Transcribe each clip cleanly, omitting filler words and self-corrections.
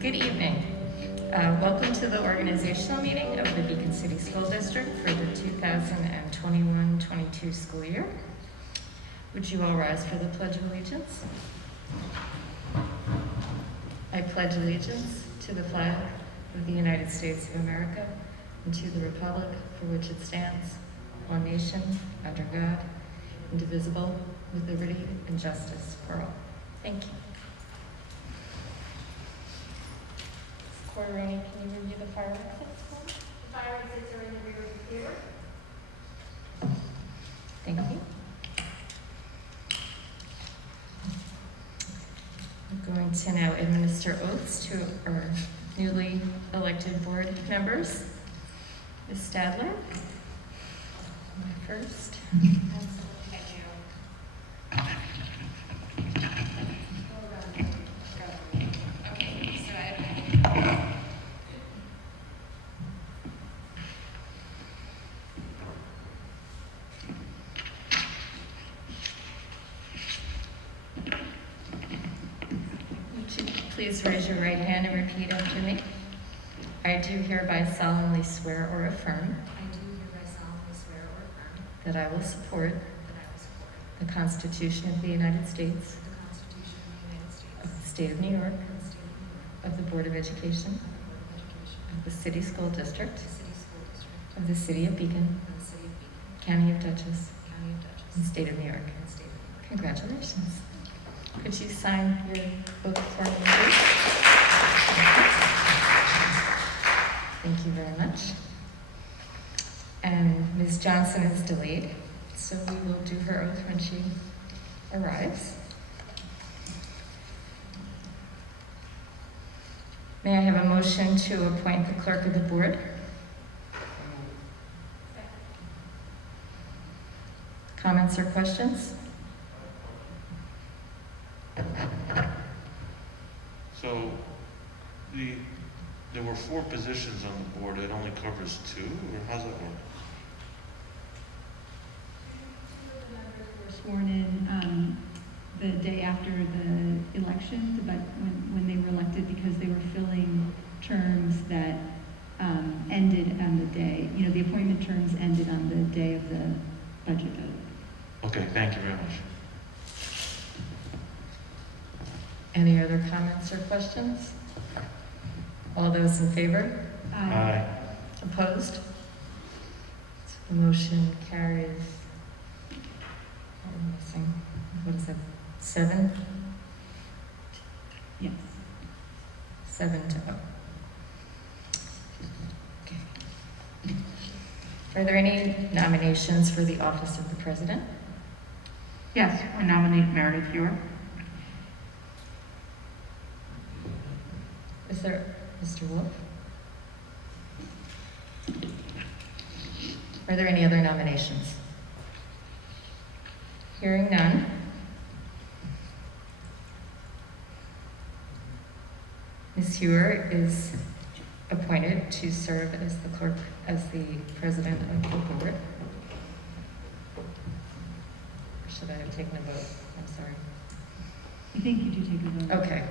Good evening. Welcome to the organizational meeting of the Beacon City School District for the 2021-22 school year. Would you all rise for the Pledge of Allegiance? I pledge allegiance to the flag of the United States of America and to the republic for which it stands, one nation, under God, indivisible, with liberty and justice for all. Thank you. Rainey, can you review the fire exits for me? The fire exits are in the rear of the theater. Thank you. I'm going to now administer oaths to our newly elected board members. Ms. Stadler, my first. Please raise your right hand and repeat after me. I do hereby solemnly swear or affirm that I will support the Constitution of the United States, of the State of New York, of the Board of Education, of the City School District, of the City of Beacon, County of Dutchess, and State of New York. Congratulations. Could you sign your oath for me, please? Thank you very much. And Ms. Johnson is delayed, so we will do her oath when she arrives. May I have a motion to appoint the clerk of the board? Comments or questions? So, there were 4 positions on the board. It only covers 2, or how's that work? Sworn in the day after the election, but when they were elected, because they were filling terms that ended on the day. You know, the appointment terms ended on the day of the budget vote. Okay, thank you very much. Any other comments or questions? All those in favor? Aye. Opposed? So the motion carries. What am I missing? What is it? 7? Yes. 7-0. Okay. Are there any nominations for the office of the president? Yes, I nominate Meredith Ure. Is there Mr. Wolf? Are there any other nominations? Hearing none. Ms. Hewer is appointed to serve as the clerk, as the president of the board. Or should I have taken a vote? I'm sorry. I think you do take a vote. Okay.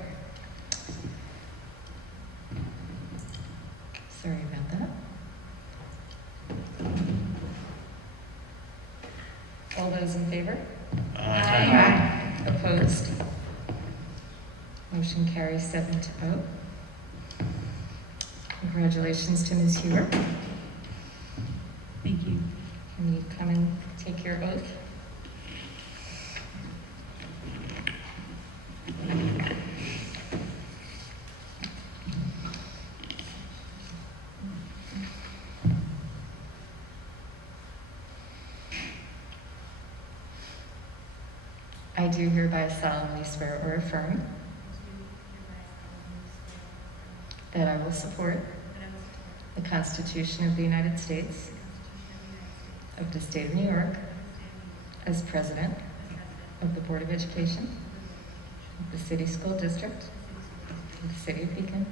Sorry about that. All those in favor? Aye. Opposed? Motion carries 7-0. Congratulations to Ms. Hewer. Thank you. Can you come and take your oath? I do hereby solemnly swear or affirm that I will support the Constitution of the United States of the State of New York as President of the Board of Education of the City School District of the City of Beacon,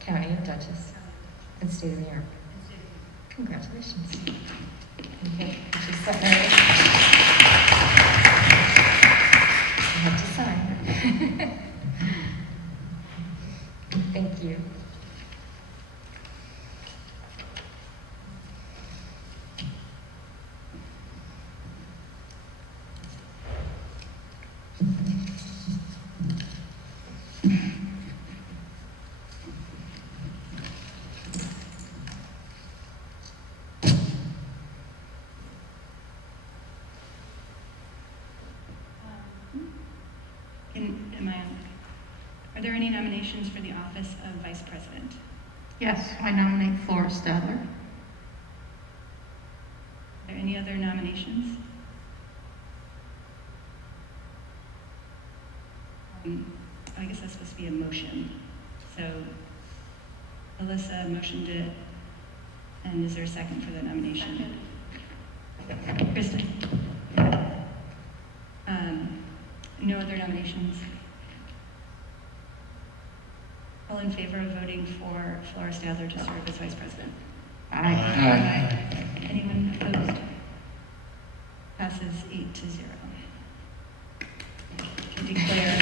County of Dutchess, and State of New York. Congratulations. Okay, could you set my I have to sign. Thank you. Are there any nominations for the office of Vice President? Yes, I nominate Flora Stadler. Are there any other nominations? I guess that's supposed to be a motion. So Alyssa motioned it, and is there a second for the nomination? Kristen? No other nominations? All in favor of voting for Flora Stadler to serve as Vice President? Aye. Anyone opposed? Passes 8-0. Declare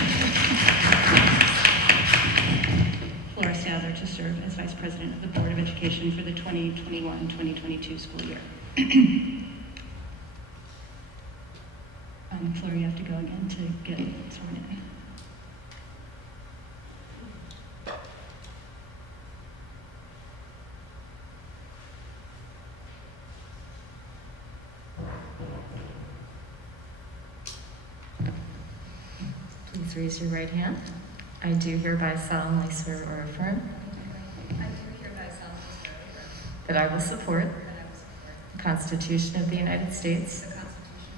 Flora Stadler to serve as Vice President of the Board of Education for the 2021-2022 school year. Flora, you have to go again to get sworn in. Please raise your right hand. I do hereby solemnly swear or affirm I do hereby solemnly swear or affirm that I will support that I will support the Constitution of the United States the Constitution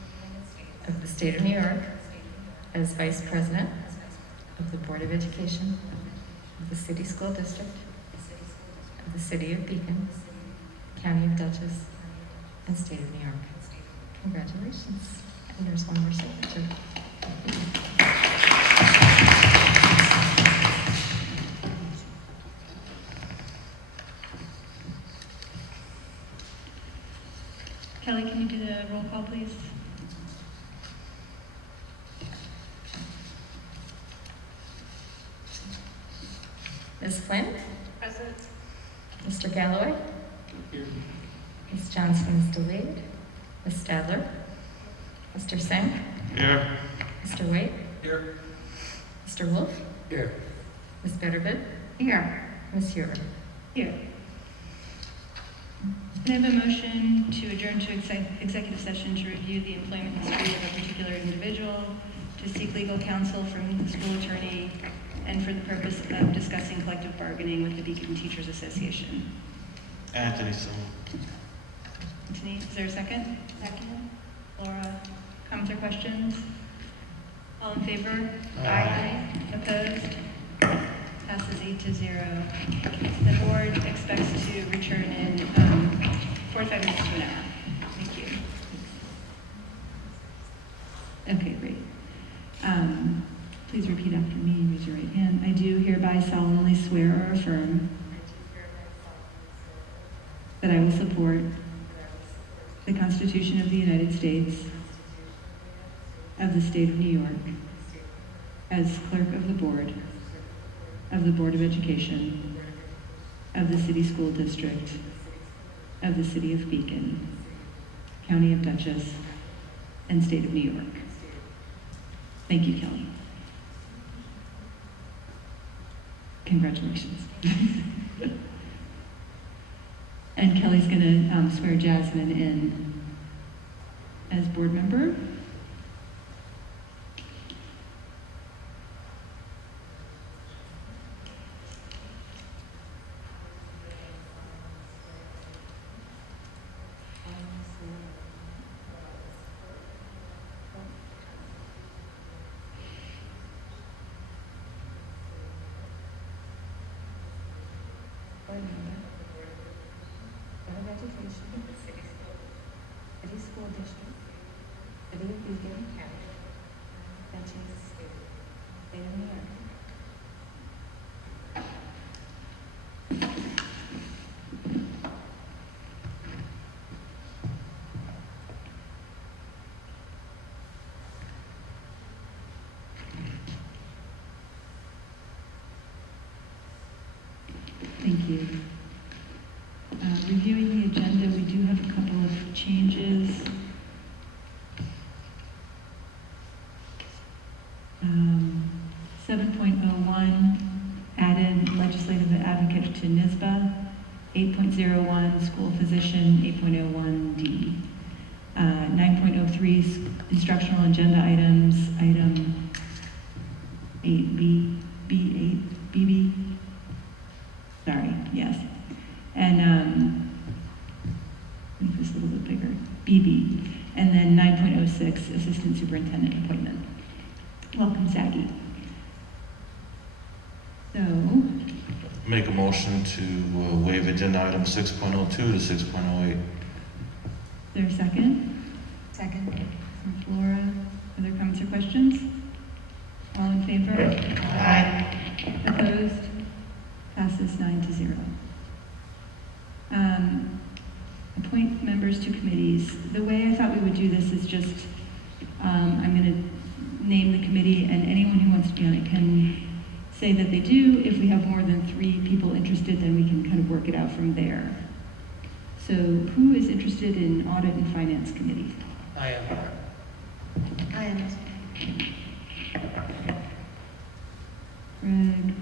of the United States of the State of New York of the State of New York as Vice President as Vice President of the Board of Education of the City School District of the City School District of the City of Beacon, of the City of County of Dutchess, County and State of New York. of State of Congratulations. And there's one more signature. Kelly, can you do the roll call, please? Ms. Flynn? Present. Mr. Galloway? Ms. Johnson is delayed. Ms. Stadler? Mr. Singh? Here. Mr. White? Here. Mr. Wolf? Here. Ms. Betterbid? Here. Ms. Ewer? Here. Can I have a motion to adjourn to executive session to review the employment history of a particular individual, to seek legal counsel from the school attorney, and for the purpose of discussing collective bargaining with the Beacon Teachers Association? Anthony, so. Anthony, is there a second? Second. Laura, comments or questions? All in favor? Aye. Opposed? Passes 8-0. The board expects to return in 45 minutes to an hour. Thank you. Okay, great. Please repeat after me. Raise your right hand. I do hereby solemnly swear or affirm that I will support the Constitution of the United States of the State of New York as Clerk of the Board of Education of the City School District of the City of Beacon, County of Dutchess, and State of New York. Thank you, Kelly. Congratulations. And Kelly's going to swear Jasmine in as board member. Board member. Board of Education. City School District. City of Beacon. Dutchess. State of New York. Thank you. Reviewing the agenda, we do have a couple of changes. 7.01 added legislative advocate to NISBA. 8.01 school physician. 8.01D. 9.03 instructional agenda items. Item 8B, B8, BB. Sorry, yes. And make this a little bit bigger. BB. And then 9.06 assistant superintendent appointment. Welcome, Zaggy. So, Make a motion to waive agenda item 6.02 to 6.08. is there a second? Second. From Flora. Other comments or questions? All in favor? Aye. Opposed? Passes 9-0. Appoint members to committees. The way I thought we would do this is just, I'm going to name the committee, and anyone who wants to be on it can say that they do. If we have more than 3 people interested, then we can kind of work it out from there. So who is interested in audit and finance committee? I am. I am. Greg,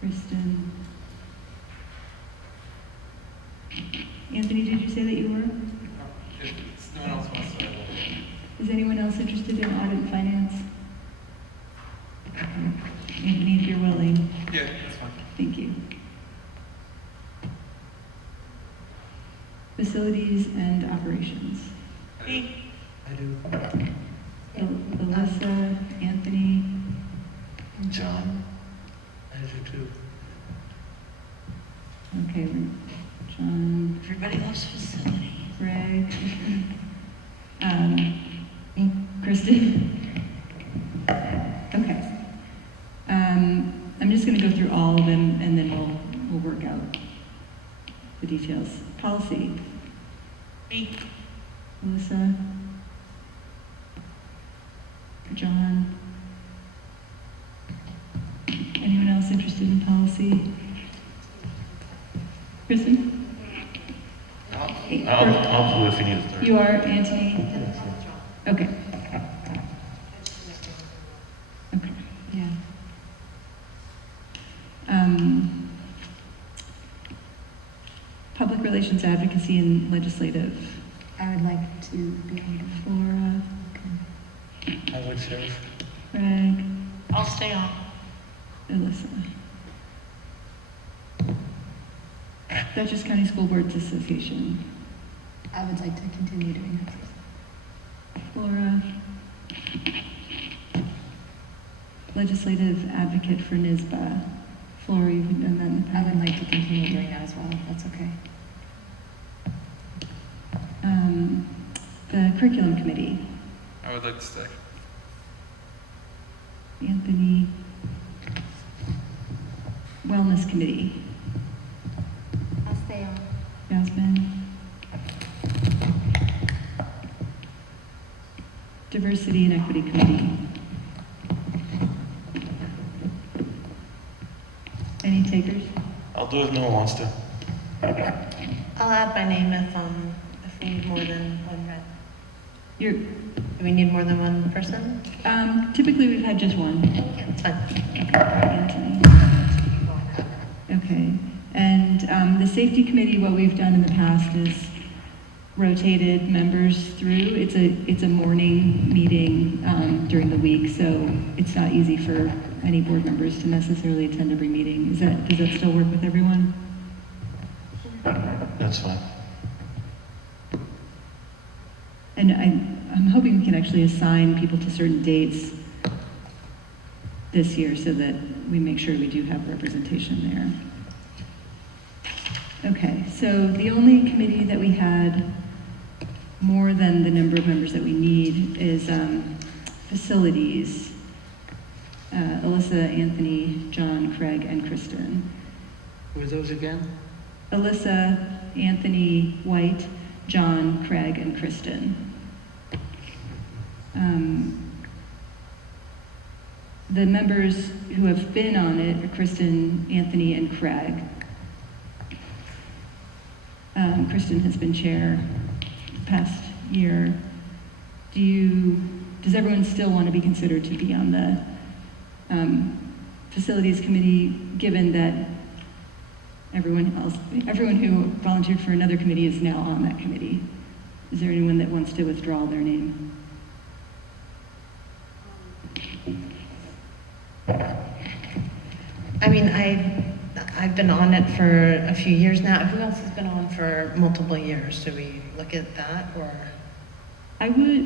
Kristen. Anthony, did you say that you were? If no one else wants to, I will. Is anyone else interested in audit and finance? Anthony, if you're willing. Yeah, that's fine. Thank you. Facilities and operations. I do. Alyssa, Anthony, John? I do too. okay, John, Everybody loves facility. Greg, Kristen. Okay. I'm just going to go through all of them, and then we'll work out the details. Policy. Me. Melissa. John. Anyone else interested in policy? Kristen? I'll do it if you need a third. You are, Anthony? Okay. Okay, yeah. Public relations advocacy and legislative. I would like to be Flora, I would serve. Craig, I'll stay on. Alyssa. Dutchess County School Boards Association. I would like to continue doing it. Flora. Legislative advocate for NISBA. Flora, you've done that in the I past. would like to continue doing that as well, if that's okay. The curriculum committee. I would like to stay. Anthony. Wellness committee. I'll stay on. Jasmine. Diversity and equity committee. Any takers? I'll do it if no one wants to. I'll add my name if we need more than one rep. You're, Do we need more than one person? typically we've had just one. Yeah, that's fine. Anthony. Okay, and the safety committee, what we've done in the past is rotated members through. It's a morning meeting during the week, so it's not easy for any board members to necessarily attend every meeting. Does that still work with everyone? That's fine. And I'm hoping we can actually assign people to certain dates this year so that we make sure we do have representation there. Okay, so the only committee that we had more than the number of members that we need is facilities. Alyssa, Anthony, John, Craig, and Kristen. Who are those again? Alyssa, Anthony, White, John, Craig, and Kristen. The members who have been on it are Kristen, Anthony, and Craig. Kristen has been chair the past year. Does everyone still want to be considered to be on the facilities committee, given that everyone who volunteered for another committee is now on that committee? Is there anyone that wants to withdraw their name? I mean, I've been on it for a few years now. Who else has been on for multiple years? Should we look at that, or?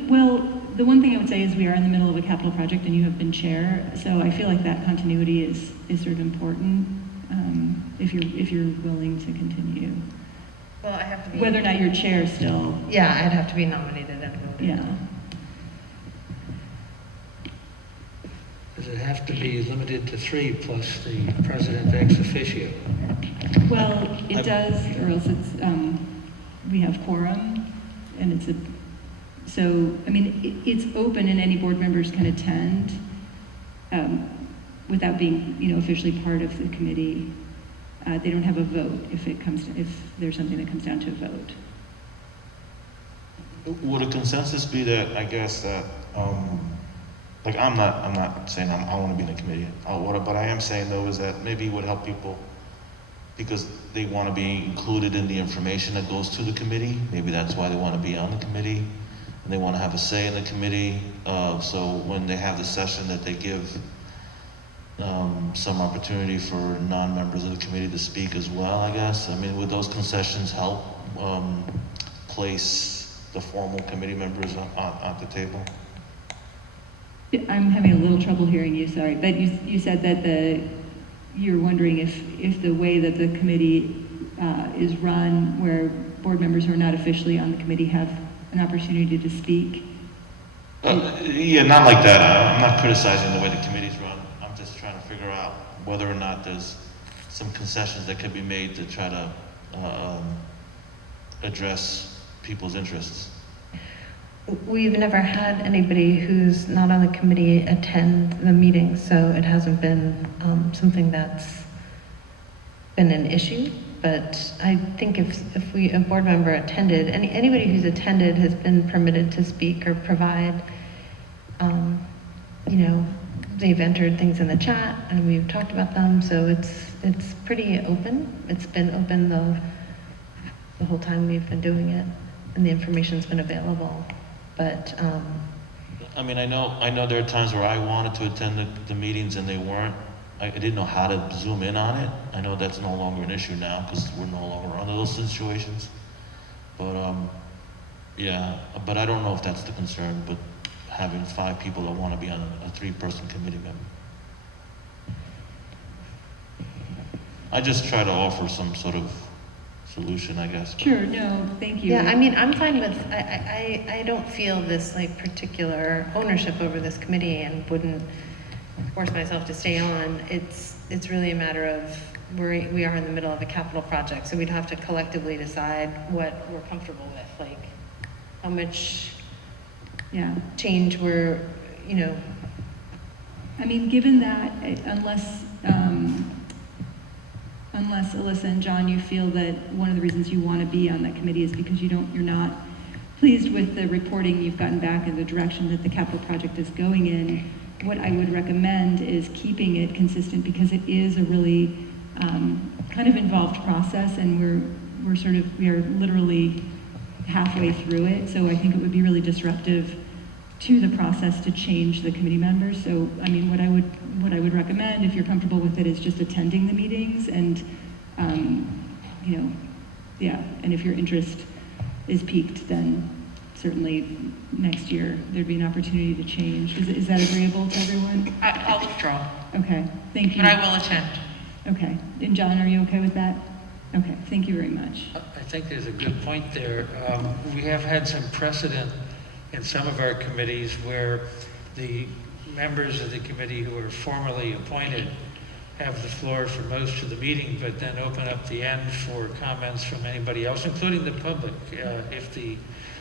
Well, the one thing I would say is we are in the middle of a capital project and you have been chair, so I feel like that continuity is sort of important, if you're willing to continue. Well, I have to be. Whether or not you're chair still. Yeah, I'd have to be nominated and voted. Yeah. Does it have to be limited to 3 plus the president ex officio? Well, it does, or else it's, we have quorum, and so, I mean, it's open and any board members can attend, without being, officially part of the committee. They don't have a vote if there's something that comes down to a vote. Would a consensus be that, I guess, that, like, I'm not saying I want to be in the committee, but I am saying, though, is that maybe it would help people because they want to be included in the information that goes to the committee. Maybe that's why they want to be on the committee, and they want to have a say in the committee. So when they have the session, that they give some opportunity for non-members of the committee to speak as well, I guess. I mean, would those concessions help place the formal committee members at the table? I'm having a little trouble hearing you, sorry, but you said that you're wondering if the way that the committee is run, where board members who are not officially on the committee have an opportunity to speak. Yeah, not like that. I'm not criticizing the way the committee's run. I'm just trying to figure out whether or not there's some concessions that could be made to try to address people's interests. We've never had anybody who's not on the committee attend the meetings, so it hasn't been something that's been an issue. But I think if a board member attended, anybody who's attended has been permitted to speak or provide, they've entered things in the chat and we've talked about them, so it's pretty open. It's been open the whole time we've been doing it, and the information's been available. But I mean, I know there are times where I wanted to attend the meetings and they weren't. I didn't know how to zoom in on it. I know that's no longer an issue now because we're no longer under those situations. But yeah, but I don't know if that's the concern, but having 5 people that want to be on a 3-person committee member. I just try to offer some sort of solution, I guess. Sure, no, thank you. yeah, I mean, I'm fine with, I don't feel this like particular ownership over this committee and wouldn't force myself to stay on. It's really a matter of we are in the middle of a capital project, so we'd have to collectively decide what we're comfortable with, like how much change we're, I mean, given that, unless Alyssa and John, you feel that one of the reasons you want to be on that committee is because you're not pleased with the reporting you've gotten back and the direction that the capital project is going in, what I would recommend is keeping it consistent, because it is a really kind of involved process, and we are literally halfway through it. So I think it would be really disruptive to the process to change the committee members. So I mean, what I would recommend, if you're comfortable with it, is just attending the meetings and and if your interest is piqued, then certainly next year there'd be an opportunity to change. Is that agreeable to everyone? I'll withdraw, Okay, thank you. but I will attend. Okay, and John, are you okay with that? Okay, thank you very much. I think there's a good point there. We have had some precedent in some of our committees where the members of the committee who are formally appointed have the floor for most of the meeting, but then open up the end for comments from anybody else, including the public, if the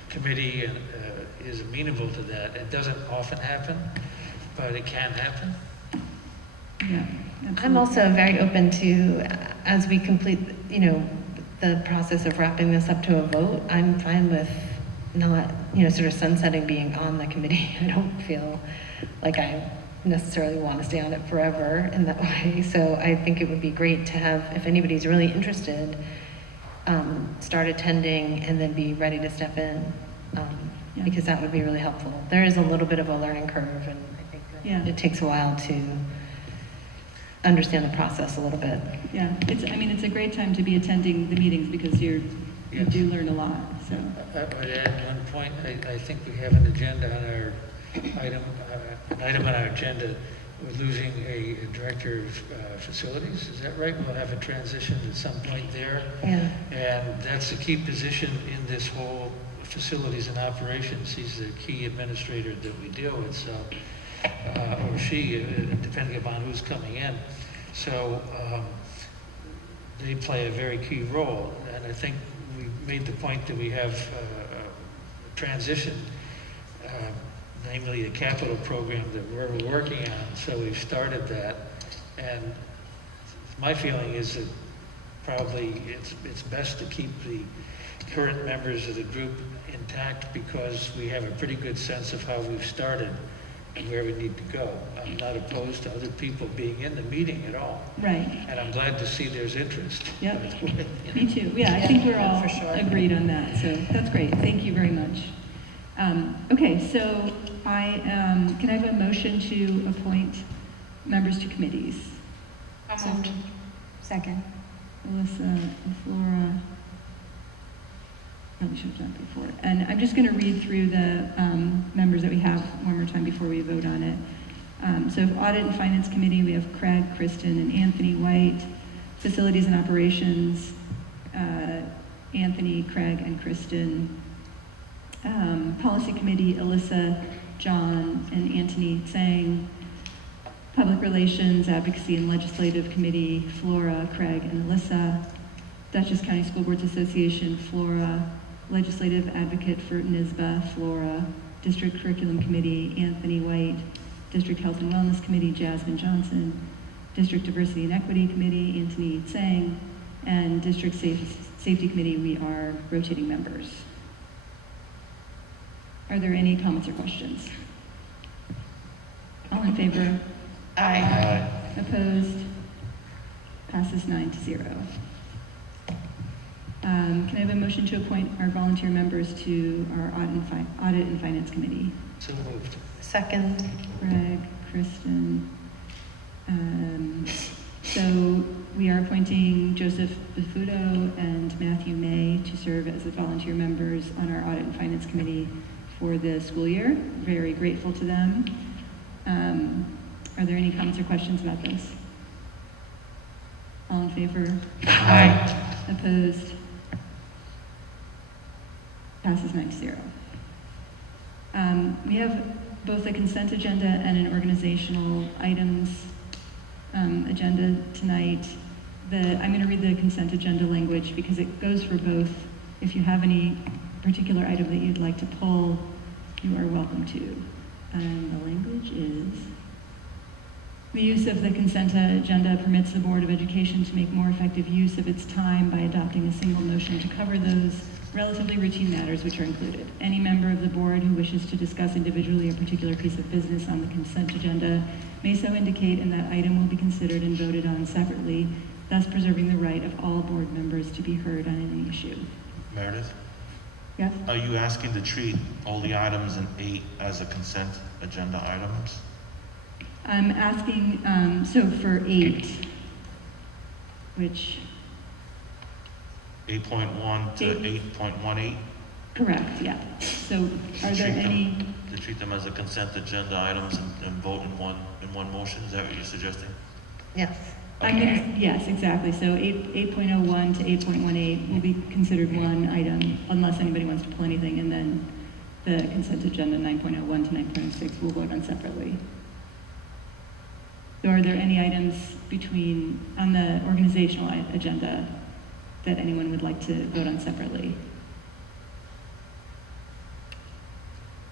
committee is amenable to that. It doesn't often happen, but it can happen. Yeah, I'm absolutely. also very open to, as we complete, the process of wrapping this up to a vote, I'm fine with not, sort of sunsetting being on the committee. I don't feel like I necessarily want to stay on it forever in that way. So I think it would be great to have, if anybody's really interested, start attending and then be ready to step in, Yeah. because that would be really helpful. There is a little bit of a learning curve, and I think that Yeah. it takes a while to understand the process a little bit. Yeah, it's a great time to be attending the meetings because you Yes. do learn a lot, so. I would add one point, I think we have an agenda on our an item on our agenda. We're losing a director of facilities, is that right? We'll have a transition at some point there. Yeah. And that's a key position in this whole facilities and operations. He's the key administrator that we deal with, so, or she, depending upon who's coming in. So they play a very key role. And I think we made the point that we have a transition, namely the capital program that we're working on. So we've started that. And my feeling is that probably it's best to keep the current members of the group intact because we have a pretty good sense of how we've started and where we need to go. I'm not opposed to other people being in the meeting at all. Right, And I'm glad to see there's interest. Yep. me too. Yeah, I think we're all For sure. agreed on that, so that's great. Thank you very much. Okay, so can I have a motion to appoint members to committees? So moved. Second. Alyssa, Flora, probably should have done it before. And I'm just going to read through the members that we have one more time before we vote on it. So Audit and Finance Committee, we have Craig, Kristen, and Anthony White. Facilities and Operations, Anthony, Craig, and Kristen. Policy Committee, Alyssa, John, and Anthony Tsang. Public Relations, Advocacy, and Legislative Committee, Flora, Craig, and Alyssa. Dutchess County School Boards Association, Flora. Legislative Advocate for NISBA, Flora. District Curriculum Committee, Anthony White. District Health and Wellness Committee, Jasmine Johnson. District Diversity and Equity Committee, Anthony Tsang. And District Safety Committee, we are rotating members. Are there any comments or questions? All in favor? Aye. Opposed? Passes 9-0. Can I have a motion to appoint our volunteer members to our Audit and Finance Committee? So moved. Second. Greg, Kristen. So we are appointing Joseph Bifuto and Matthew May to serve as the volunteer members on our Audit and Finance Committee for the school year. Very grateful to them. Are there any comments or questions about this? All in favor? Aye. Opposed? Passes 9-0. We have both a consent agenda and an organizational items agenda tonight. I'm going to read the consent agenda language because it goes for both. If you have any particular item that you'd like to pull, you are welcome to. And the language is: the use of the consent agenda permits the Board of Education to make more effective use of its time by adopting a single motion to cover those relatively routine matters which are included. Any member of the board who wishes to discuss individually a particular piece of business on the consent agenda may so indicate, and that item will be considered and voted on separately, thus preserving the right of all board members to be heard on any issue. Meredith, Yes? are you asking to treat all the items in 8 as a consent agenda items? I'm asking, so for 8, which, 8.1 to 8.18? correct, yeah. So are there any, To treat them as a consent agenda items and vote in one motion, is that what you're suggesting? Yes. yes, exactly. So 8.01 to 8.18 will be considered one item unless anybody wants to pull anything, and then the consent agenda 9.01 to 9.06 will vote on separately. So are there any items on the organizational agenda that anyone would like to vote on separately?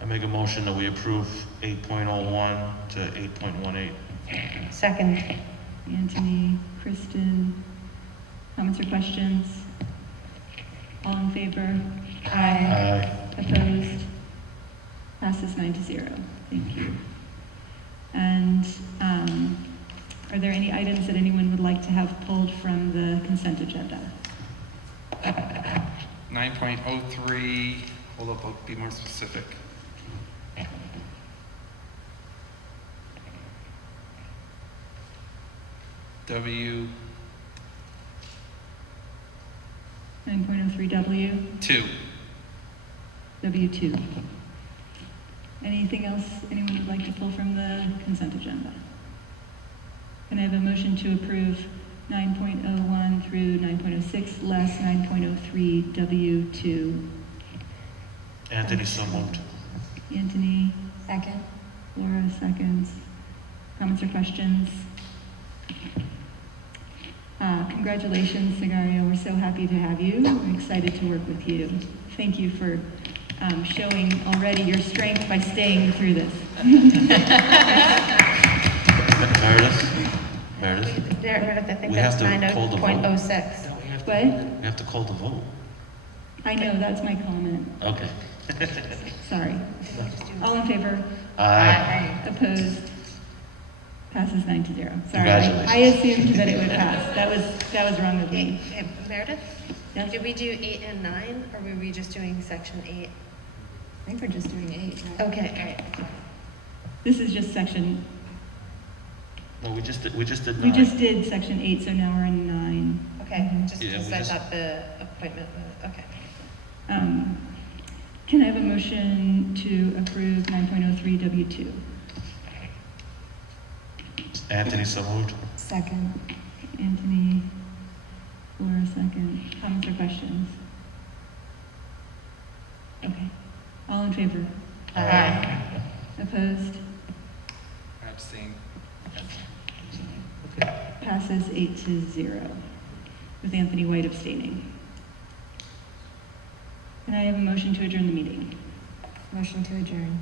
I make a motion that we approve 8.01 to 8.18. Second. Anthony, Kristen, comments or questions? All in favor? Aye. Opposed? Passes 9-0. Thank you. And are there any items that anyone would like to have pulled from the consent agenda? 9.03, hold up, I'll be more specific. W 9.03W, 2. W2. Anything else anyone would like to pull from the consent agenda? Can I have a motion to approve 9.01 through 9.06 less 9.03W2? Anthony, so moved. Anthony, Second. Laura, seconds. Comments or questions? Congratulations, Sigario. We're so happy to have you. We're excited to work with you. Thank you for showing already your strength by staying through this. Meredith, Meredith, I think We have that's to call the vote. 9.06. No, we have to What? do that. we have to call the vote. I know, that's my comment. Okay. Sorry. All in favor? Aye. Opposed? Passes 9-0. Sorry. Congratulations. I assumed that it would pass. That was wrong of me. Meredith? Yes? Did we do 8 and 9, or were we just doing section 8? I think we're just doing 8. Okay. This is just section, No, we just did 9. we just did section 8, so now we're in 9. Okay, just Yeah, because we I just- thought the appointment was, okay. Can I have a motion to approve 9.03W2? Anthony, so moved. Second. Anthony, Laura, second. Comments or questions? Okay. All in favor? Aye. Opposed? Abstain. Passes 8-0, with Anthony White abstaining. Can I have a motion to adjourn the meeting? Motion to adjourn.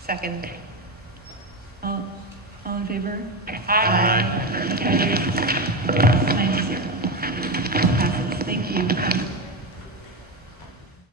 Second. All in favor? Aye. Opposed? 9-0. Passes. Thank you.